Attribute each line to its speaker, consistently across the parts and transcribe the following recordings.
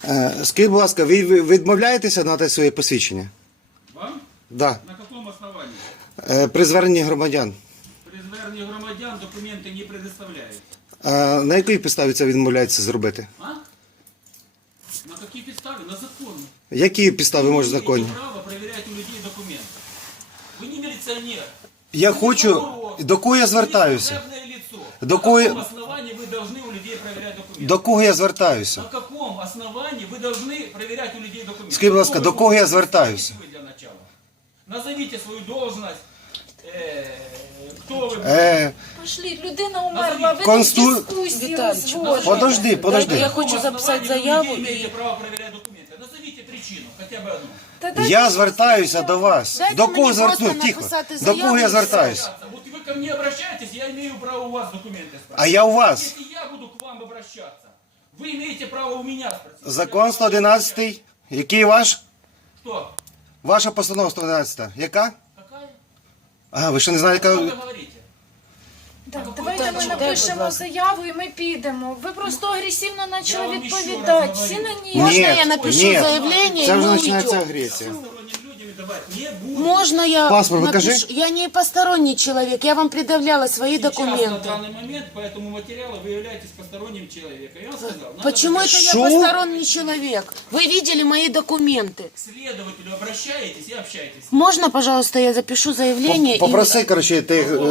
Speaker 1: Скажіть, будь ласка, ви відмовляєтеся надати своє посвідчення?
Speaker 2: Вам?
Speaker 1: Да.
Speaker 2: На каком основании?
Speaker 1: При зверненні громадян.
Speaker 2: При звернении громадян документы не предоставляют.
Speaker 1: На якій підставі це відмовляється зробити?
Speaker 2: А? На какие підстави? На законы.
Speaker 1: Які підстави може
Speaker 2: Вы
Speaker 1: законні?
Speaker 2: имеете право проверять у людей документы. Вы не милиционер.
Speaker 1: Я
Speaker 2: Вы не
Speaker 1: хочу...
Speaker 2: прокурор.
Speaker 1: До кого я
Speaker 2: Вы
Speaker 1: звертаюся?
Speaker 2: служебное лицо.
Speaker 1: До
Speaker 2: На
Speaker 1: кого-
Speaker 2: каком основании вы должны у людей проверять документы?
Speaker 1: До кого я звертаюся?
Speaker 2: На каком основании вы должны проверять у людей документы?
Speaker 1: Скажіть, будь ласка, до кого я звертаюся?
Speaker 2: Вы для начала. Назовите свою должность. Кто вы?
Speaker 3: Пошли, людина умерла, ви
Speaker 1: Консту-
Speaker 3: тут дискусії
Speaker 4: Віталійович,
Speaker 3: розводите.
Speaker 1: Подожди, подожди.
Speaker 4: Я хочу
Speaker 2: На каком
Speaker 4: записать
Speaker 2: основании
Speaker 4: заяву
Speaker 2: вы имеете
Speaker 4: и...
Speaker 2: право проверять документы? Назовите причину, хотя бы одну.
Speaker 3: Та дайте
Speaker 1: Я
Speaker 3: мені
Speaker 1: звертаюся до вас.
Speaker 4: Дайте
Speaker 1: До
Speaker 4: мені
Speaker 1: кого
Speaker 4: просто
Speaker 1: звертаюся? Тихо.
Speaker 4: написати
Speaker 1: До кого я
Speaker 4: заяву.
Speaker 1: звертаюся?
Speaker 2: Вот вы ко мне обращаетесь, я имею право у вас документы
Speaker 1: А
Speaker 2: спросить.
Speaker 1: я у вас.
Speaker 2: Если я буду к вам обращаться, вы имеете право у меня спросить.
Speaker 1: Закон 111. Який ваш?
Speaker 2: Что?
Speaker 1: Ваша постанова 111. Яка?
Speaker 2: Какая?
Speaker 1: А, ви ще не знаєте,
Speaker 2: Что вы
Speaker 1: яка...
Speaker 2: говорите?
Speaker 3: Так, давайте ми
Speaker 4: Читайте, будь
Speaker 3: напишемо
Speaker 4: ласка.
Speaker 3: заяву і ми підемо. Ви просто агресивно
Speaker 2: Я
Speaker 3: почали
Speaker 2: вам ще
Speaker 3: відповідати.
Speaker 2: раз
Speaker 3: Всі
Speaker 2: говорю.
Speaker 3: на ні.
Speaker 4: Можна
Speaker 1: Ні,
Speaker 4: я напишу
Speaker 1: ні.
Speaker 4: заявление,
Speaker 1: Це
Speaker 4: и
Speaker 1: вже
Speaker 4: мы
Speaker 1: починається
Speaker 4: уйдем?
Speaker 1: агресія.
Speaker 2: Посторонним людям давать не буду.
Speaker 4: Можно я
Speaker 1: Паспорт покажи.
Speaker 4: напишу? Я не посторонний человек, я вам предъявляла свои
Speaker 2: Сейчас, на
Speaker 4: документы.
Speaker 2: данный момент, по этому материалу вы являетесь посторонним человеком. Я вам сказал, надо
Speaker 4: Почему это я
Speaker 1: Шо?
Speaker 4: посторонний человек? Вы видели мои документы.
Speaker 2: к следователю обращаетесь и общаетесь.
Speaker 4: Можно, пожалуйста, я запишу заявление?
Speaker 1: Попроси, коротше,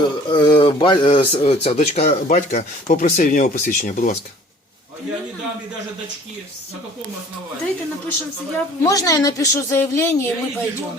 Speaker 1: ця дочка батька, попроси в нього посвідчення, будь ласка.
Speaker 2: А я не дам ей даже дочки. На каком основании?
Speaker 3: Дайте напишемо заяву.
Speaker 4: Можно я напишу заявление, и
Speaker 2: Я
Speaker 4: мы
Speaker 2: не
Speaker 4: пойдем?
Speaker 2: дежурный